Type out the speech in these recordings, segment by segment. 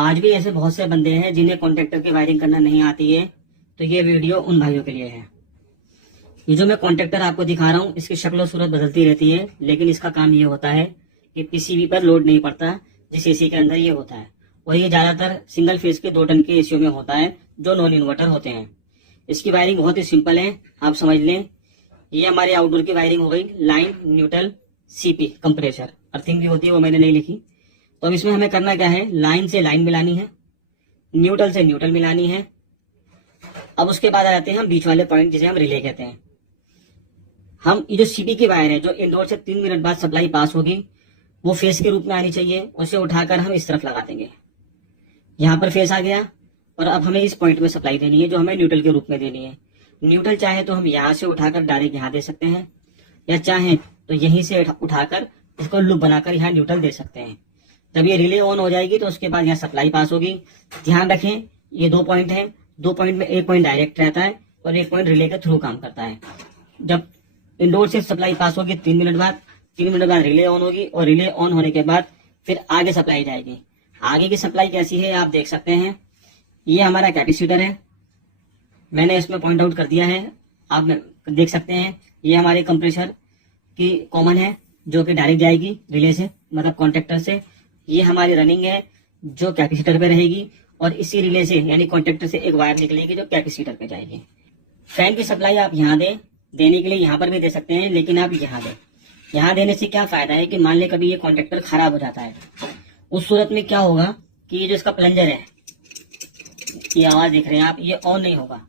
आज भी ऐसे बहुत से बंदे हैं जिन्हें कॉन्ट्रैक्टर की वायरिंग करना नहीं आती है, तो ये वीडियो उन भाइयों के लिए है। ये जो मैं कॉन्ट्रैक्टर आपको दिखा रहा हूँ, इसकी शक्ल और सूरत बदलती रहती है, लेकिन इसका काम ये होता है कि पीसीबी पर लोड नहीं पड़ता जिस एसी के अंदर ये होता है। और ये ज्यादातर सिंगल फेज के 2 टन के एसीओ में होता है जो नॉन इन्वर्टर होते हैं। इसकी वायरिंग बहुत ही सिंपल है, आप समझ लें। ये हमारी आउटडोर की वायरिंग हो गई, line, neutral, CP, compressor. Earthing भी होती है, वो मैंने नहीं लिखी। तो अब इसमें हमें करना क्या है, लाइन से लाइन मिलानी है, न्यूट्रल से न्यूट्रल मिलानी है। अब उसके बाद आ जाते हैं हम बीच वाले पॉइंट जिसे हम रिले कहते हैं। हम ये जो सीपी की वायर है जो इंडोर से 3 मिनट बाद सप्लाई पास होगी, वो फेस के रूप में आनी चाहिए। उसे उठाकर हम इस तरफ लगा देंगे। यहाँ पर फेस आ गया और अब हमें इस पॉइंट में सप्लाई देनी है जो हमें न्यूट्रल के रूप में देनी है। न्यूट्रल चाहे तो हम यहाँ से उठाकर डायरेक्ट यहाँ दे सकते हैं, या चाहे तो यहीं से उठाकर इसको लूप बनाकर यहाँ न्यूट्रल दे सकते हैं। जब ये रिले ऑन हो जाएगी तो उसके बाद यहाँ सप्लाई पास होगी। ध्यान रखें, ये 2 पॉइंट हैं। 2 पॉइंट में एक पॉइंट डायरेक्ट रहता है और एक पॉइंट रिले के थ्रू काम करता है। जब इंडोर से सप्लाई पास होगी 3 मिनट बाद, 3 मिनट बाद रिले ऑन होगी और रिले ऑन होने के बाद फिर आगे सप्लाई जाएगी। आगे की सप्लाई कैसी है आप देख सकते हैं। ये हमारा कैपेसिटर है, मैंने इसमें पॉइंट आउट कर दिया है, आप देख सकते हैं। ये हमारे कंप्रेसर की कॉमन है जो कि डायरेक्ट जाएगी रिले से, मतलब कॉन्ट्रैक्टर से। ये हमारी रनिंग है जो कैपेसिटर पे रहेगी और इसी रिले से यानी कॉन्ट्रैक्टर से एक वायर निकलेगी जो कैपेसिटर पे जाएगी। फैन की सप्लाई आप यहाँ देने के लिए यहाँ पर भी दे सकते हैं, लेकिन आप यहाँ दें। यहाँ देने से क्या फायदा है कि मान ले कभी ये कॉन्ट्रैक्टर खराब हो जाता है, उस सूरत में क्या होगा कि ये जो इसका प्लंजर है, ये आवाज देख रहे हैं आप, ये ऑन नहीं होगा।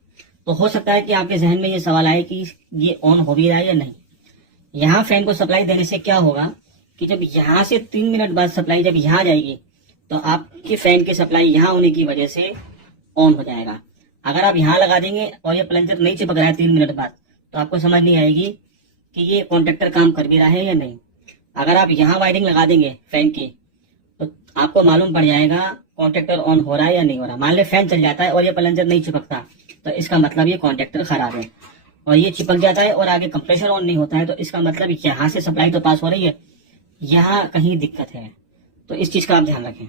तो हो सकता है कि आपके जहन में ये सवाल आए कि ये ऑन हो भी रहा है या नहीं। यहाँ फैन को सप्लाई देने से क्या होगा कि जब यहाँ से 3 मिनट बाद सप्लाई जब यहाँ जाएगी तो आपके फैन की सप्लाई यहाँ होने की वजह से ऑन हो जाएगा। अगर आप यहाँ लगा देंगे और ये प्लंजर नहीं चिपक रहा है 3 मिनट बाद, तो आपको समझ नहीं आएगी कि ये कॉन्ट्रैक्टर काम कर भी रहा है या नहीं। अगर आप यहाँ वायरिंग लगा देंगे फैन की तो आपको मालूम पड़ जाएगा कॉन्ट्रैक्टर ऑन हो रहा है या नहीं हो रहा। मान ले फैन चल जाता है और ये प्लंजर नहीं चिपकता, तो इसका मतलब ये कॉन्ट्रैक्टर खराब है। और ये चिपक जाता है और आगे कंप्रेसर ऑन नहीं होता है, तो इसका मतलब यहाँ से सप्लाई तो पास हो रही है, यहाँ कहीं दिक्कत है। तो इस चीज का आप ध्यान रखें।